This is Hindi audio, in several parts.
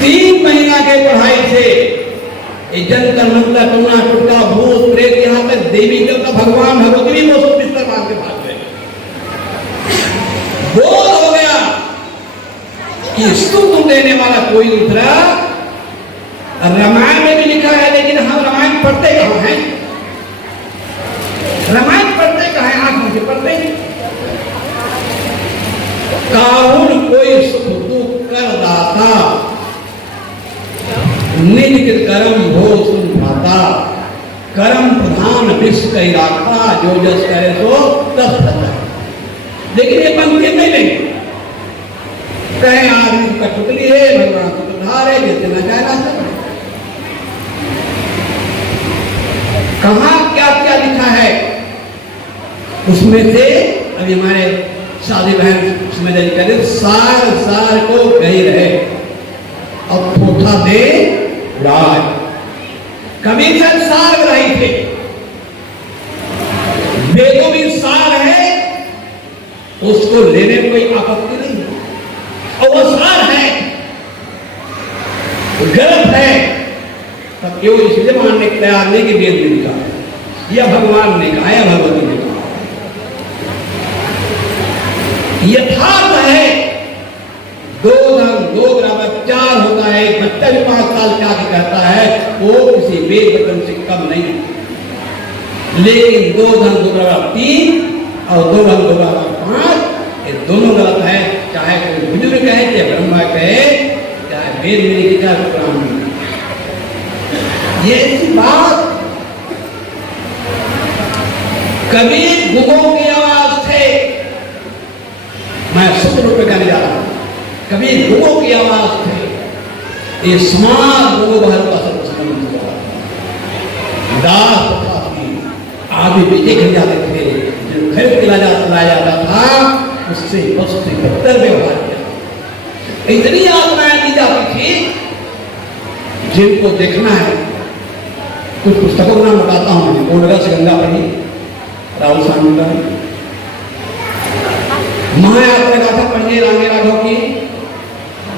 3 महीना के पढ़ाई से जंतर मंतर टूना टुटका भूत प्रेत यहाँ तक देवी देवता भगवान भगवती भी वो बिस्तर मार के भाग गए। बोध हो गया कि स्तुति देने वाला कोई दूसरा। रामायण में भी लिखा है, लेकिन हम रामायण पढ़ते कहाँ हैं? रामायण पढ़ते कहाँ हैं? आंख मुझे पढ़ते काहुल कोई सुख दुख कर दाता, निज कर्म हो सुन भाता, कर्म प्रधान विश्व कही राखता, जो जस करे तो तस फलता। लेकिन ये पंक्ति नहीं लेंगे, कहे आदमी कठपुतली है, भगवान को उधार है, जितना चाहे ना। कहाँ क्या क्या लिखा है उसमें से अभी हमारे शादी बहन समझ करे, सार सार को कही रहे अब थोथा दे राज। कबीर साहब सार रही थे, वेदों भी सार है, उसको लेने में कोई आपत्ति नहीं है, और वो सार है गलत है तब क्यों इसलिए मानने के तैयार नहीं कि वेद ने लिखा है या भगवान ने कहा या भगवती ने कहा। यथार्थ है, 2 धन 2 बराबर 4 होता है। एक बच्चा भी 5 साल का कहता है वो किसी वेद वचन से कम नहीं। लेकिन 2 धन 2 बराबर 3 और 2 धन 2 बराबर 5 ये दोनों गलत है। चाहे कोई बुजुर्ग कहे, चाहे ब्रह्मा कहे, चाहे वेद में लिखी, चाहे पुराण में। ये ऐसी बात कबीर गुगों की आवाज थे। मैं शुद्ध रूप में कहने जा रहा हूं, कबीर गुगों की आवाज थे। ये समाज गुगो भारत का सर्वसम्मत दास तथा आदि बेटे खरीद जाते थे, जो खरीद के लाया जाता था उससे उससे बदतर व्यवहार किया। इतनी आत्माएं दी जाती थी जिनको देखना है। कुछ पुस्तकों का नाम बताता हूं। गोंडगा से गंगा पढ़ी, राहुल स्वामी का महायात्रा गाथा पढ़िए, रांगे राघव की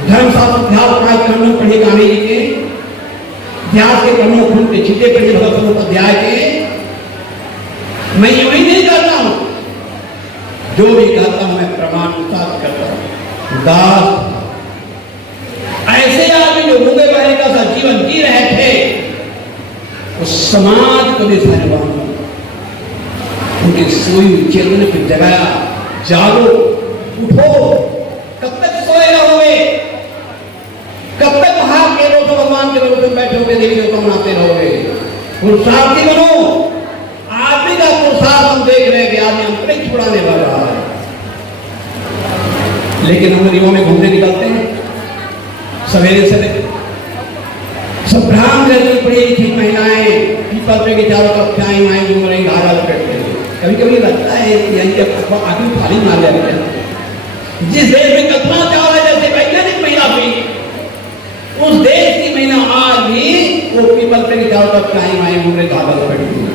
धर्मशास्त्र इतिहास खंड पढ़िए, गांधी जी के इतिहास के पन्नों खंड के छिटे पढ़िए, भगवत अध्याय के। मैं यूं ही नहीं करता हूं, जो भी कहता हूं मैं प्रमाण के साथ करता हूं। दास ऐसे आदमी जो गूंगे बहरे का सा जीवन जी रहे थे, उस समाज को भी धन्यवाद, उनके सोई चेतन को जगाया। जागो, उठो, कब तक सोए रहोगे? कब तक भाग के लोग भगवान के लोग बैठे होगे, देवी देवता मनाते रहोगे? पुरुषार्थी बनो। आदमी का पुरुषार्थ हम देख रहे हैं कि आदमी अंतरिक्ष उड़ाने लग रहा है, लेकिन हम रिवों में घूमने निकलते हैं सवेरे से। सब भ्राम रहती पड़ी लिखी महिलाएं पीपल पे के चारों तरफ चाय माई घूम रही, धारा लपेटते हैं। कभी कभी लगता है कि आदमी फाली मार जाते हैं। जिस देश में कल्पना चावला जैसे वैज्ञानिक महिला हुई, उस देश की महिला आज भी वो पीपल पे के चारों तरफ चाय माई घूम रही, धारा लपेटती है।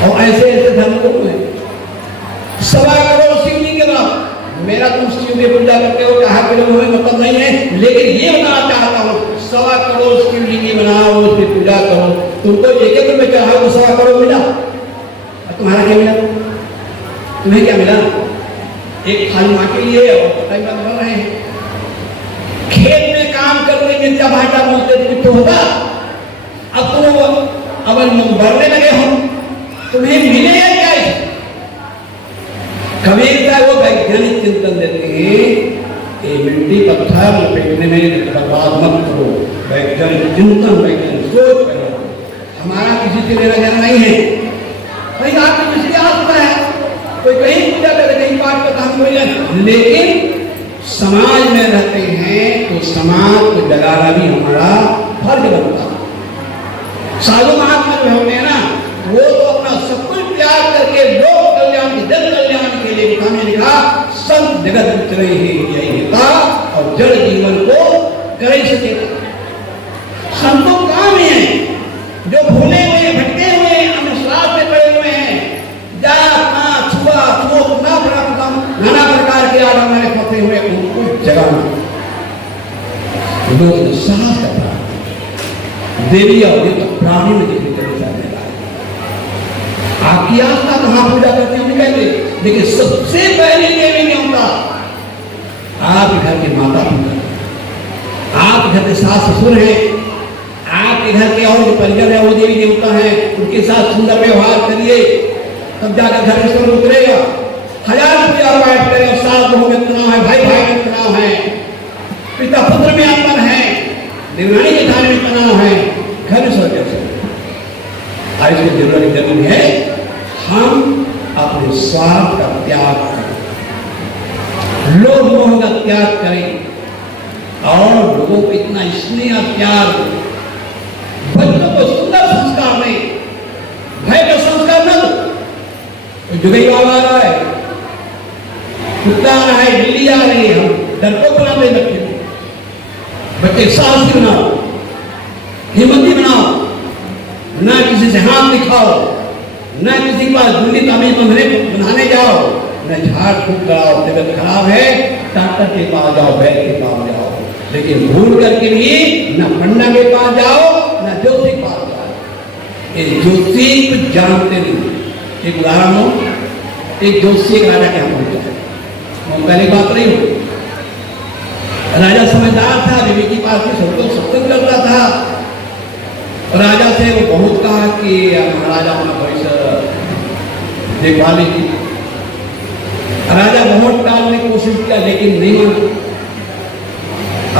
और ऐसे ऐसे धर्म को 1.25 करोड़ शिवलिंग के नाम। मेरा तुम शिव की पूजा करते हो, कहा के लोग हमें मतलब नहीं है, लेकिन ये बताना चाहता हूँ 1.25 करोड़ शिवलिंग बनाओ, उसकी पूजा करो। तुमको एक में चाहो तो 1.25 करोड़ मिला, तुम्हारा क्या मिला? तुम्हें क्या मिला? एक खाली माँ के लिए और टाइम बन रहे हैं। खेत में काम करने में जब भाटा बोलते कुछ तो होता। अब तुम अब बढ़ने लगे हो, तुम्हें मिले या क्या? कबीर साहब वो वैज्ञानिक चिंतन देते हैं कि मिट्टी पत्थर लपेटने में बर्बाद मत करो, वैज्ञानिक चिंतन, वैज्ञानिक सोच करो। हमारा किसी से लेना देना नहीं है। भाई आपको किसी आस्था है, कोई कहीं पूजा करे, कहीं पाठ करता, हम कोई नहीं। लेकिन समाज में रहते हैं तो समाज को जगाना भी हमारा फर्ज बनता है। साधु महात्मा जो होते हैं ना, वो तो अपना सब कुछ त्याग करके लोक कल्याण, जन कल्याण के लिए उन्होंने लिखा संत जगत उतरे ही यही था और जड़ जीवन को कर ही सके। संतों काम है जो भूले हुए, भटके हुए, अनुशासन में पड़े हुए हैं, जात पात छुआ छूत ना नाना प्रकार के आज हमारे फंसे हुए, उनको जगाना। लोग ने साहस का प्राण, देवी और देवता प्राणी में देखने के लिए जाने लगा। आपकी आस्था कहाँ पूजा करते हैं नहीं कहते, लेकिन सबसे पहले देवी देवता आप घर के माता पिता, आप घर के सास ससुर हैं, आपके घर के और जो परिजन है वो देवी देवता हैं, उनके साथ सुंदर व्यवहार करिए, तब जाकर घर में स्वर्ग उतरेगा। हजार पूजा पाठ करें, सास बहू में तनाव है, भाई भाई में तनाव है, पिता पुत्र में अंतर है, देवरानी जेठानी में तनाव है, घर में स्वर्ग कैसे? आज की जरूरी है हम अपने स्वार्थ का त्याग करें, लोभ मोह का त्याग करें और लोगों को इतना स्नेह प्यार, बच्चों को सुंदर संस्कार दें, भय का संस्कार न दो। जुगई बाबा आ रहा है, कुत्ता आ रहा है, बिल्ली आ रही है, हम डरपोक बनाते बच्चे को, बच्चे साहसी बनाओ, हिम्मती बनाओ, ना किसी से हाथ दिखाओ, ना किसी के पास दूरी तामीज बनाने जाओ, न झाड़ फूक कराओ, तबियत खराब है डॉक्टर के पास जाओ, वैद्य के पास जाओ, लेकिन भूल करके भी न पंडा के पास जाओ न ज्योति के पास जाओ। इस ज्योति को जानते नहीं। एक उदाहरण हो, एक ज्योतिषी एक राजा के यहाँ पहुंचा है, वो पहले बात नहीं हो, राजा समझदार था, बीवी के पास सबको सत्संग करता था, राजा से वो बहुत कहा कि महाराजा अपना भविष्य देखवा लीजिए। राजा बहुत टालने की कोशिश किया लेकिन नहीं माना।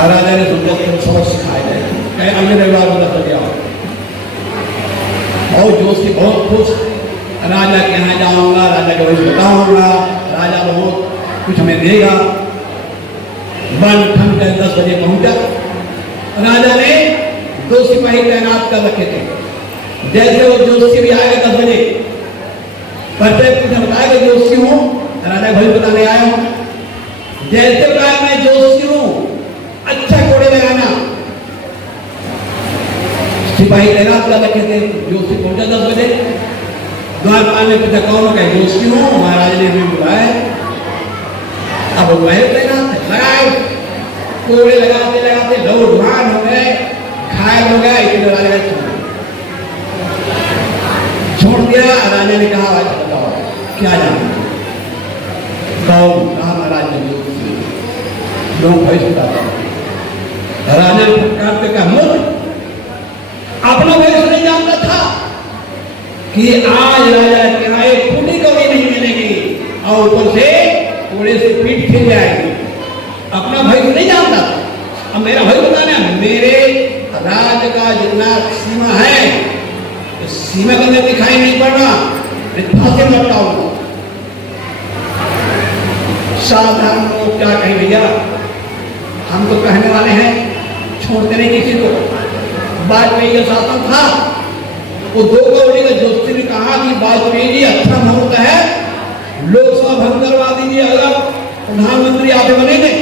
राजा ने सोचा कि सबक सिखाया जाए, कहे अगले रविवार को दस बजे आओ। और जोशी बहुत खुश, राजा के यहाँ जाऊंगा, राजा को भविष्य बताऊंगा, राजा बहुत कुछ हमें देगा। बन ठन कर 10 बजे पहुंचा। राजा ने 2 सिपाही तैनात कर रखे थे। जैसे वो जोशी भी आएगा 10 बजे, परिचय पूछा, बताया कि जोशी हूँ, राजा भाई बताने आया हूँ। जैसे बताया मैं जोशी हूँ, अच्छा कोड़े लगाना। सिपाही तैनात कर रखे थे। जोशी पहुंचा 10 बजे, द्वारपाल ने पूछा कौन है? जोशी हूँ, महाराज ने भी बुलाया। अब वह तैनात लगाए, कोड़े लगाते लगाते लोग ढुआन हो गए, घायल हो गए, इतने राजा छोड़ दिया। राजा ने कहा बताओ क्या जानते कौन? कहा महाराज ने लोग भय सुनाता। राजा ने फटकार पे कहा मूर्ख, अपना भय नहीं जानता था कि आज राजा के यहाँ एक फूटी कभी नहीं मिलेगी और ऊपर से कोड़े से पीठ फिर जाएगी। अपना भय नहीं जानता। अब मेरा भय बताना, मेरे राज का जितना सीमा है, तो सीमा के अंदर दिखाई नहीं पड़ना, फांसी लौटाऊंगा। साधारण लोग क्या कहें भैया, हम तो कहने वाले हैं, छोड़ते नहीं किसी को। वाजपेयी का शासन था, वो 2 कौड़ी का जोशी ने कहा कि वाजपेयी जी अच्छा मुहूर्त है, लोकसभा भंग करवा दीजिए, अगर प्रधानमंत्री आगे बनेंगे।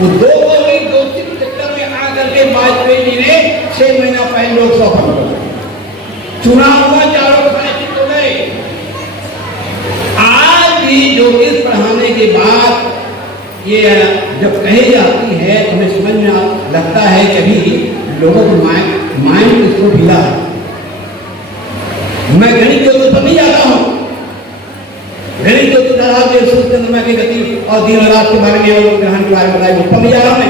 वो 2 कौड़ी जोशी के चक्कर में आकर के वाजपेयी जी ने 6 महीना पहले लोकसभा भंग कर दिया। चुनाव हुआ, चारों खाने चित हो गए। आज भी ज्योतिष पढ़ाने के बाद ये जब कही जाती है तो हमें समझ में लगता है कि अभी लोगों को माइंड इसको ढीला है। मैं गणित ज्योतिष पर नहीं जाता हूँ, गणित ज्योतिष चंद्रमा की गति और दिन रात के बारे में, ग्रहण के बारे में बताया, वो पर नहीं जा रहा हूँ।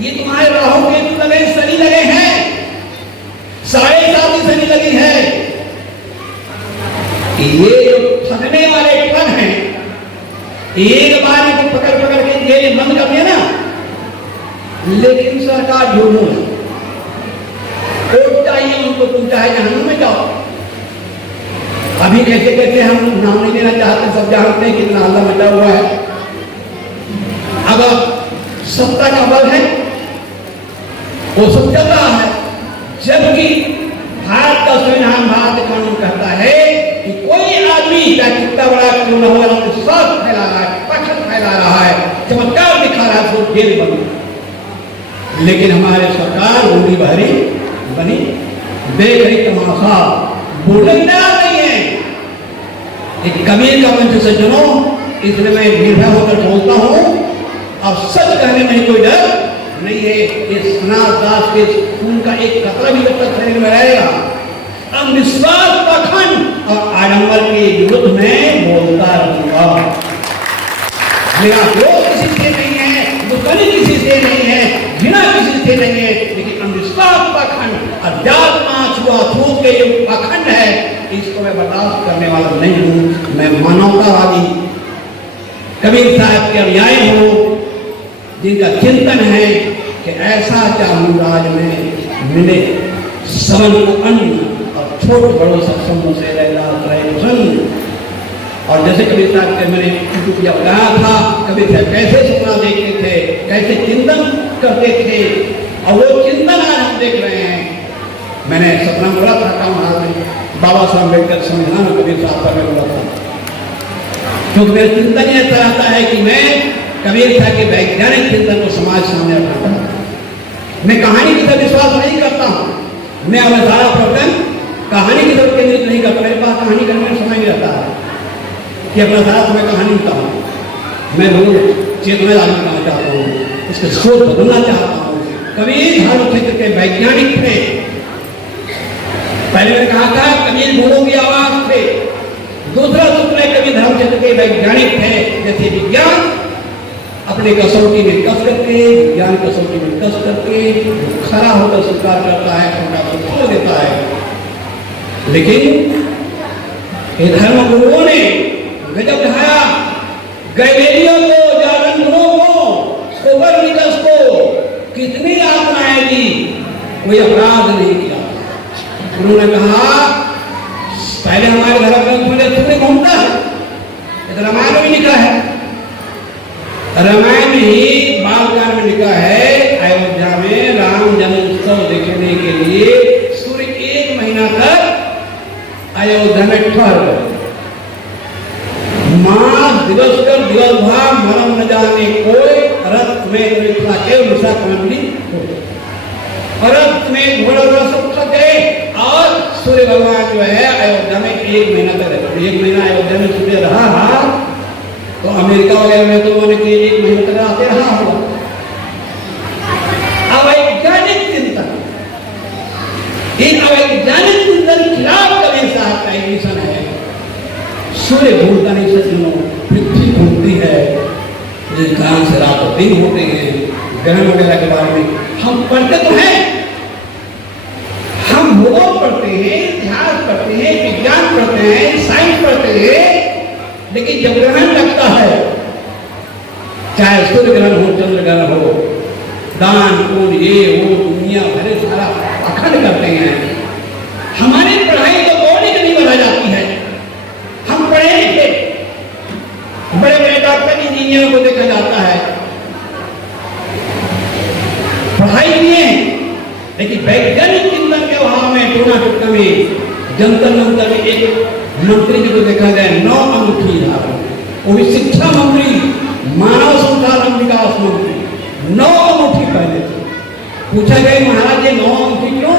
ये तुम्हारे राहु केतु लगे, शनि लगे हैं, 7.5 शनि लगी है। ये जो ठगने वाले ठग हैं, एक बार को पकड़ पकड़ के जेल बंद कर दिया ना, लेकिन सरकार ढूंढो वोट चाहिए उनको, तुम चाहे जहन्नुम में जाओ। अभी कैसे कैसे हम नाम नहीं लेना चाहते, सब जानते हैं कितना हल्ला मचा हुआ है। अब सत्ता का बल है, वो सब चल रहा है, जबकि भारत का संविधान, भारत कानून कहता है कि कोई आदमी चाहे कितना बड़ा क्यों न हो, अपने स्वार्थ फैला रहा है, पक्षत फैला रहा है, चमत्कार दिखा रहा है, तो जेल बंद। लेकिन हमारे सरकार गोली बहरी बनी, देख रही तमाशा, बोलने नहीं है। एक कबीर का मंच सज्जनों, इसलिए मैं निर्भय होकर बोलता हूं, और सच कहने में कोई डर नहीं है। इस अनाथ दास के खून का एक कतरा भी जब तक शरीर में रहेगा, अविश्वास, पाखंड और आडंबर के विरुद्ध में बोलता रहूंगा। मेरा विरोध किसी से नहीं है, दुश्मनी किसी से नहीं है, घृणा किसी से नहीं है, लेकिन अविश्वास, पाखंड, अध्यात्म, छुआछूत के जो पाखंड है, इसको मैं बर्दाश्त करने वाला नहीं हूं। मैं मानवतावादी कबीर साहब के अनुयायी हूं, जिनका चिंतन है कि ऐसा चामुंडाज में मिले समन को अन्न और छोट बड़ों सत्संगों से और जैसे कबीर साहब के मैंने जब कहा था, कबीर साहब कैसे सपना देखते थे, कैसे चिंतन करते थे, और वो चिंतन आज हम देख रहे हैं। मैंने सपना बोला था टाउन हॉल में, बाबा साहब अम्बेडकर संविधान कबीर साहब पर मैं बोला था, क्योंकि मेरा चिंतन ये ऐसा रहता है कि मैं कबीर साहब के वैज्ञानिक चिंतन को समाज सामने रखना चाहता हूं। मैं कहानी की तरफ विश्वास नहीं करता हूं, मैं अपना सारा प्रवचन कहानी की तरफ केंद्रित नहीं करता। मेरे पास कहानी करने में समय नहीं रहता है कि अपना सारा समय कहानी लिखता हूँ। मैं रोज चेतना लागू करना चाहता हूँ, उसके सोच बदलना चाहता हूँ। कबीर धर्म क्षेत्र के वैज्ञानिक थे। पहले मैंने कहा था कबीर गुरुओं की आवाज थे। दूसरा सूत्र है कबीर धर्म क्षेत्र के वैज्ञानिक थे। जैसे विज्ञान अपने कसौटी में कस करके, विज्ञान कसौटी में कस करके खरा होकर स्वीकार करता है, अपना छोड़ देता है। लेकिन ये धर्म गुरुओं ने गजब दिखाया। गैलेलियो को, जारंगो को, कोपरनिकस को कितनी आत्माएं दी, कोई अपराध नहीं किया। उन्होंने कहा पहले हमारे धर्म ग्रंथ में सूर्य घूमता है, रामायण में भी लिखा है। रामायण में ही बालकांड में लिखा है, अयोध्या में राम जन्मोत्सव देखने के लिए सूर्य 1 महीना तक अयोध्या में ठहर गए। मास दिवस कर दिवस भर मरम न जाने कोई, रथ में मिथिला के मिशा कमंडी रथ में घोड़ा सब गए। और सूर्य भगवान जो है अयोध्या में 1 महीना तक रहे। 1 महीना अयोध्या में सूर्य रहा, तो अमेरिका वगैरह में तो उन्होंने 1 महीने तक आते रहा होगा। अवैज्ञानिक चिंतन, इन अवैज्ञानिक चिंतन के खिलाफ कबीर साहब का एक मिशन है। सूर्य घूमता नहीं, सचिनों पृथ्वी घूमती है, जिस कारण से रात और दिन होते हैं। ग्रहण वगैरह के बारे में हम पढ़ते तो हैं, हम भूगोल पढ़ते हैं, इतिहास पढ़ते हैं, विज्ञान पढ़ते हैं, साइंस पढ़ते हैं, लेकिन जब ग्रहण लगता है, चाहे सूर्य ग्रहण हो, चंद्र ग्रहण हो, दान पुण्य ये वो दुनिया भरे सारा अखंड करते हैं। हमारी पढ़ाई तो बॉडी की नहीं बढ़ा जाती है। हम पढ़े लिखे बड़े बड़े डॉक्टर इंजीनियर को देखा जाता है, पढ़ाई किए, लेकिन वैज्ञानिक चिंतन के अभाव में टूना टुटका में जंतर मंतर में एक मंत्री को देखा गया 9 अंगूठी धारण, वो भी शिक्षा मंत्री, मानव संसाधन विकास मंत्री, 9 अंगूठी पहने थे। पूछा गया महाराज ये 9 अंगूठी क्यों?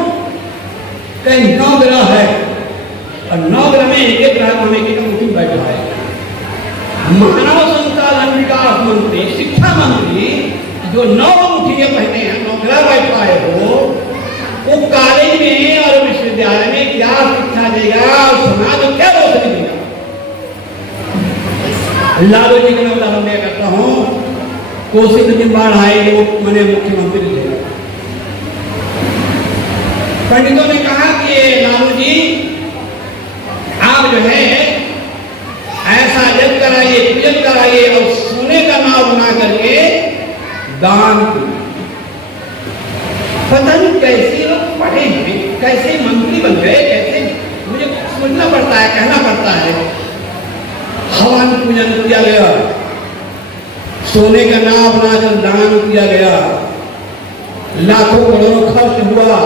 कहीं 9 ग्रह है और 9 ग्रह में एक एक ग्रह में एक अंगूठी बैठा है। मानव संसाधन विकास मंत्री, शिक्षा मंत्री जो 9 अंगूठियां पहने हैं, 9 ग्रह बैठाए हो, वो कॉलेज में और विश्वविद्यालय में क्या शिक्षा देगा और समाज को क्या रोशनी देगा? लालू जी का उदाहरण मैं करता हूँ। कोसी नदी बाढ़ आए, वो मैंने मुख्यमंत्री थे। पंडितों ने कहा कि लालू जी आप जो है ऐसा यज्ञ कराइए, पूजन कराइए और सोने का नाव बना करके दान। पता नहीं कैसे लोग पढ़े हैं, कैसे मंत्री बन गए, कैसे मुझे सोचना पड़ता है, कहना पड़ता है। हवन पूजन किया गया, सोने का नाव बनाकर दान किया गया, लाखों करोड़ों खर्च हुआ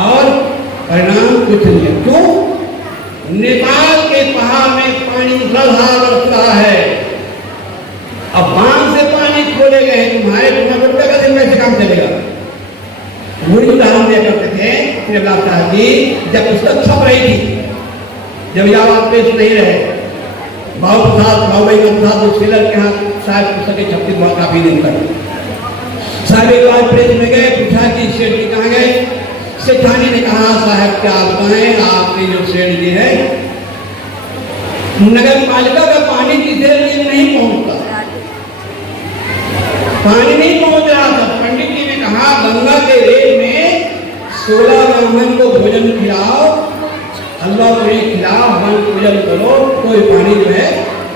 और परिणाम कुछ नहीं। क्यों? नेपाल के पहाड़ में पानी रहा बरस रहा है, अब बांध से पानी खोले गए, तुम्हारे टूर्नामेंट का दिन में काम चलेगा। वही उदाहरण दिया करते थे प्रियव्रत साहब जी, जब पुस्तक छप रही थी, जब याद पेश नहीं रहे, बाबू प्रसाद प्रसाद सेलर के यहाँ शायद पुस्तकें छपती हुआ काफी दिन तक। साहब एक सेठ जी कहाँ गए? सेठानी ने कहा साहब क्या बताएं, आपने जो सेठ जी है नगर पालिका का पानी किसी लिए नहीं पहुंचता, पानी नहीं पहुंच रहा था। पंडित जी ने कहा गंगा के रेत में 16 ब्राह्मण को भोजन खिलाओ, हलवा पूरी खिलाओ, वन पूजन करो, कोई पानी जो है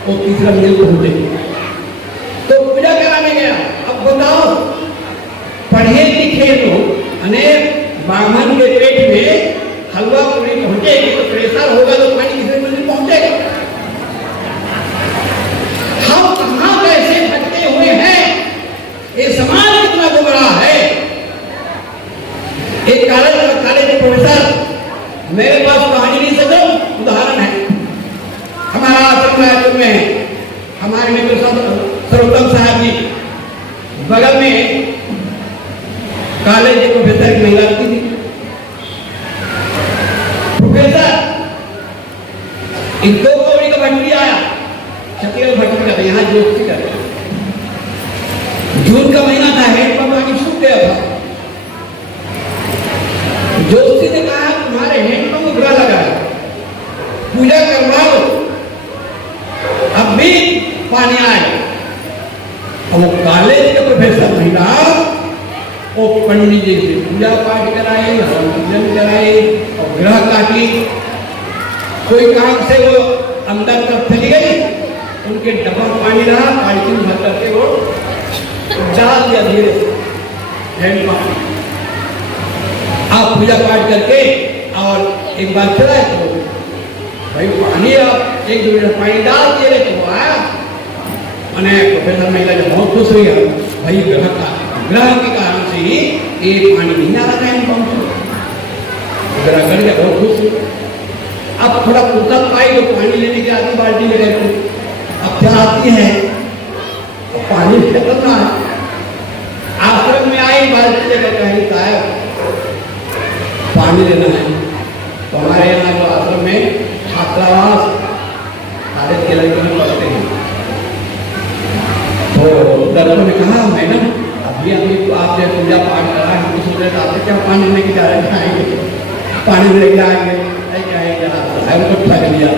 वो तीसरा मिल पहुंचे। तो पूजा कराने गया। अब बताओ पढ़े लिखे लोग अनेक ब्राह्मण के पेट में हलवा पूरी पहुंचेगी तो प्रेशर होगा तो पानी किसी में पहुंचेगा। हम कहां कैसे भटके हुए हैं, ये समाज कितना गुमराह है। एक कॉलेज के प्रोफेसर मेरे पास कहानी नहीं सको उदाहरण है। हमारा आश्रम रायपुर में है, हमारे मित्र सर्वोत्तम साहब जी बगल में कॉलेज के प्रोफेसर की महिला थी। प्रोफेसर इन 2 कौड़ी का भट्टी आया, छत्तीसगढ़ भट्टी का यहाँ जोशी का जून का महीना था, हैंडपंप आगे सूख गया था। जोशी ने कहा तुम्हारे हैंडपंप बुरा लगा है, पूजा करवाओ, अब भी पानी आए। और वो कॉलेज के प्रोफेसर महिला वो पंडित जी से पूजा पाठ कराए, पूजन कराए और ग्रह काटी। कोई काम से वो अंदर तक चली गई, उनके डब्बा पानी रहा, पानी भर करके वो डाल दिया धीरे हैंडपंप। आप पूजा पाठ करके और एक बार चलाए तो भाई पानी आप 1-2 मिनट पानी डाल दिए तो आया। मैंने प्रोफेसर महिला जब बहुत खुश हुई है भाई ग्रह के कारण से ही ये पानी नहीं आ रहा था हैंडपंप से, ग्रह करके बहुत खुश हुई। अब थोड़ा फुर्सत पाई तो पानी लेने की आती बाल्टी लेकर के, अब चलाती है तो पानी खत्म ना है। आश्रम में आई बाल्टी लेकर कहीं साहब पानी लेना है। तो हमारे यहाँ जो आश्रम में छात्रावास कॉलेज के लड़के पढ़ते हैं, तो लड़कों ने कहा मैडम अभी आप जब पूजा पाठ करा है हमको सोच रहे थे आपसे क्या पानी लेने की जा रहे खाएंगे, पानी लेके आएंगे उनको ठग लिया।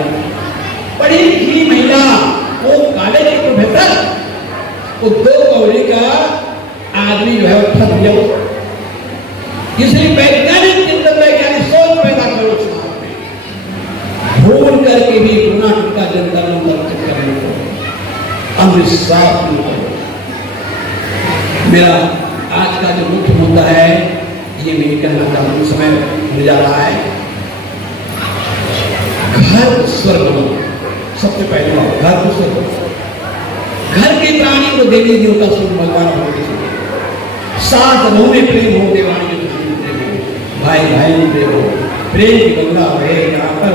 पढ़ी लिखी महिला वो कॉलेज के प्रोफेसर वो 2 कौड़ी का आदमी जो है वो ठग लिया। इसलिए वैज्ञानिक चिंतन वैज्ञानिक सोच पैदा करो समाज में, भूल करके भी गुना का जनता नंबर करने को अंधविश्वास नहीं करो। मेरा आज का जो मुख्य मुद्दा है ये मैं कहना चाहता हूँ, समय मिल जा रहा है। घर स्वर्ग बनो, सबसे पहले घर को स्वर्ग, घर के प्राणी को देवी देवता स्वरूप भगवान होने चाहिए। साथ में प्रेम हो, देवानी भाई भाई प्रेम हो, प्रेम की गंगा है यहाँ पर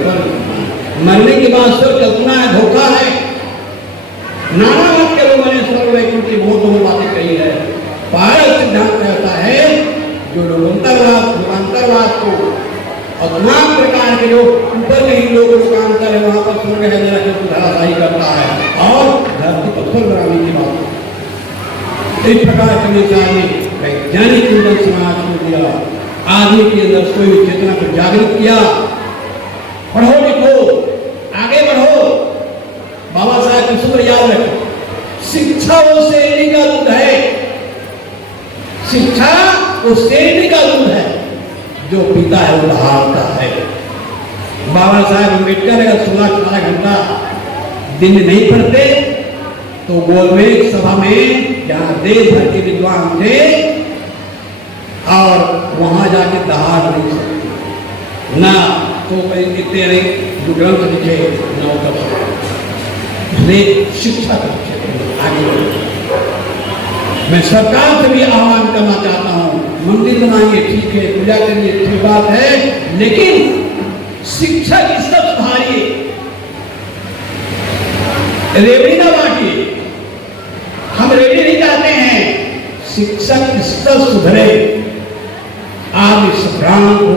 स्वर्ग। मरने के बाद स्वर्ग कल्पना है, धोखा है। नाना मत के लोगों ने स्वर्ग वैकुंठ की बहुत बातें कही है। भारत सिद्धांत कहता है जो लोग अंतर्वाद को और तमाम प्रकार के जो ऊपर कहीं लोग काम कर रहे वहां पर स्वर्ग है जरा जो धराशायी करता है और धरती पर स्वर्ग बनाने की बात। इस प्रकार के चाहिए वैज्ञानिक चिंतन समाज को दिया, आदमी के अंदर सोई चेतना को जागृत किया। पढ़ो लिखो, आगे बढ़ो। बाबा साहब की सूत्र याद रखो, शिक्षा वो शेरनी का दूध है, शिक्षा वो शेरनी का दूध है, जो पीता है वो हारता है। बाबा साहब अम्बेडकर अगर 16-18 घंटा दिन में नहीं पढ़ते तो गोलमेज सभा में जहां देश भर के विद्वान थे और वहां जाके दहाड़ नहीं सकते ना, तो इतने नहीं जो ग्रंथ लिखे न कर शिक्षा का क्षेत्र आगे बढ़े। मैं सरकार से भी आह्वान करना चाहता हूँ, मंदिर बनाइए ठीक है, पूजा करिए ठीक बात है, लेकिन शिक्षा की स्तर सुधारिए, रेवड़ी ना बांटिए। हम रेवड़ी नहीं चाहते हैं, शिक्षक स्तर सुधरे, आदमी सभ्रांत हो,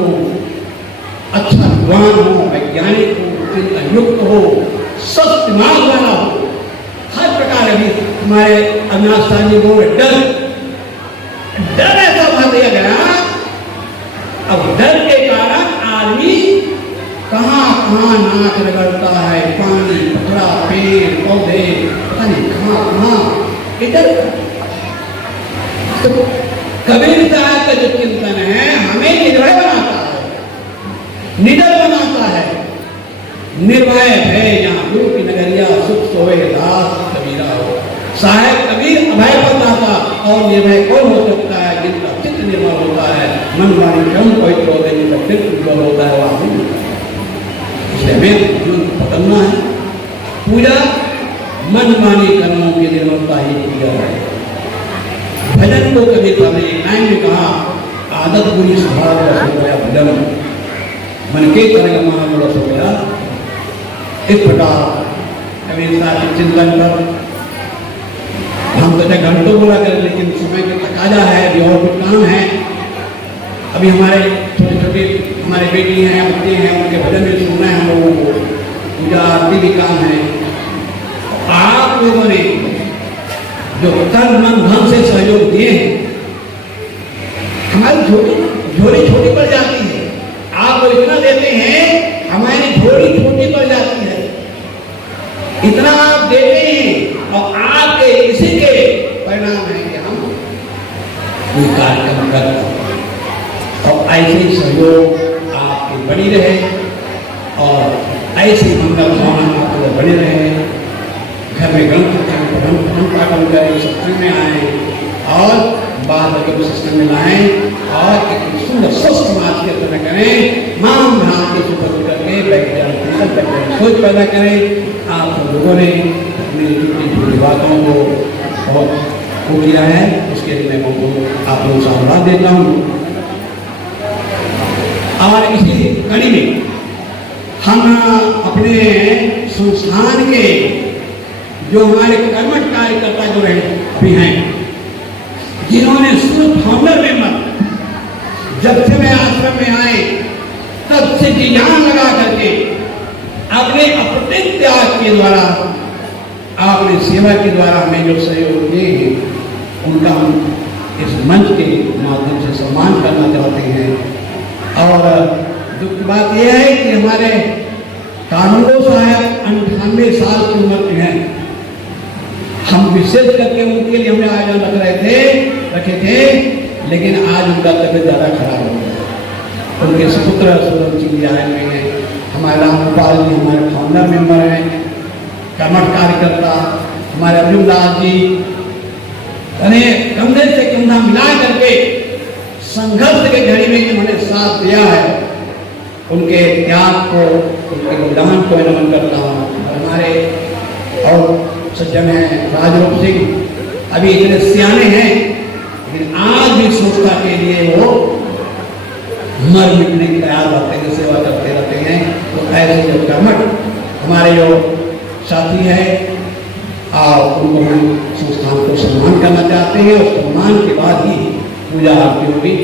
अच्छा विद्वान हो, वैज्ञानिक हो, चिंतन युक्त हो, सच दिमाग वाला हो। हर प्रकार हमारे अविनाश शाह जी को डर ऐसा भर दिया गया कहाँ नाच रगड़ता है, पानी, पथरा, पेड़, पौधे, पता नहीं कहाँ इधर। तो कबीर साहब का जो चिंतन है हमें निर्भय बनाता है, निडर बनाता है। निर्भय भय यहाँ गुरु की नगरिया, सुख सोए दास कबीरा हो। साहेब कबीर अभय प्रदाता, और निर्भय कौन हो सकता है? जिनका चित्त निर्मल होता है, मन वाणी क्रम पवित्र होते, जिनका चित्त उज्ज्वल होता है, वह इसलिए हमें जीवन बदलना है। पूजा मन वाणी कर्मों की निर्मलता ही पूजा है। भजन को कभी पढ़ने टाइम में कहा, आदत बुरी स्वभाव रस हो गया भजन, मन के तरह महान रस हो गया। इस प्रकार कबीर साहब के चिंतन पर हम तो घंटों बोला करें, लेकिन समय का तकाजा है, अभी और भी काम है। अभी हमारे छोटे छोटे हमारे बेटी हैं, बच्चे हैं, उनके भजन भी सुनना है हम लोगों को, पूजा आरती भी काम है। आप लोगों ने जो तन मन धन से सहयोग दिए हैं, हमारी झोली छोटी पड़ जाती है। आप लोग इतना देते हैं, हमारी झोली छोटी पड़ जाती है। इतना आप देते हैं और आपके इसी के परिणाम है कि हम कोई कार्यक्रम करते हैं। और ऐसे सहयोग आपकी बनी रहे और ऐसी मंगल भावना आपको बनी रहे। घर में ग्रंथ पाठन करें, सत्संग में आए और बाद में सत्संग में लाएं और एक सुंदर स्वस्थ समाज के तरह करें। मान ध्यान के सुपर करके वैज्ञानिक सोच पैदा करें। आप सब लोगों ने अपनी छोटी बातों को बहुत वो किया है, उसके लिए मैं आप लोगों से आभार देता हूँ। और इसी कड़ी में हम अपने संस्थान के जो हमारे कर्मठ कार्यकर्ता जो रहे भी हैं, जिन्होंने शुरू फाउंडर मेंबर जब से मैं आश्रम में आए तब से जी जान लगा करके अपने अप्रतिम त्याग के द्वारा, आपने सेवा के द्वारा हमें जो सहयोग दिए हैं, उनका हम इस मंच के माध्यम से सम्मान करना चाहते हैं। और दुख की बात यह है कि हमारे कानूनो साहब 98 साल की उम्र के हैं। हम विशेष करके उनके लिए हमने आयोजन रखे थे, लेकिन आज उनका तबियत ज़्यादा खराब हो गया। उनके सुपुत्र सूरज सिंह जी आए हुए हैं, हमारे राम गोपाल जी हमारे फाउंडर मेंबर हैं, कर्मठ कार्यकर्ता हमारे अर्जुन दास जी, यानी कंधे से कंधा मिला करके संघर्ष के घड़ी में उन्होंने साथ दिया है। उनके त्याग को, उनके बलिदान को नमन करता हूँ। हमारे और सज्जन हैं राजरूप सिंह, अभी इतने सियाने हैं लेकिन आज भी स्वच्छता के लिए वो मर मिटने की तैयार रहते हैं, सेवा करते रहते हैं। तो ऐसे जो कर्मठ हमारे जो साथी है, और उनको हम संस्थान को सम्मान करना चाहते हैं और सम्मान के बाद ही पूजा आरती होगी।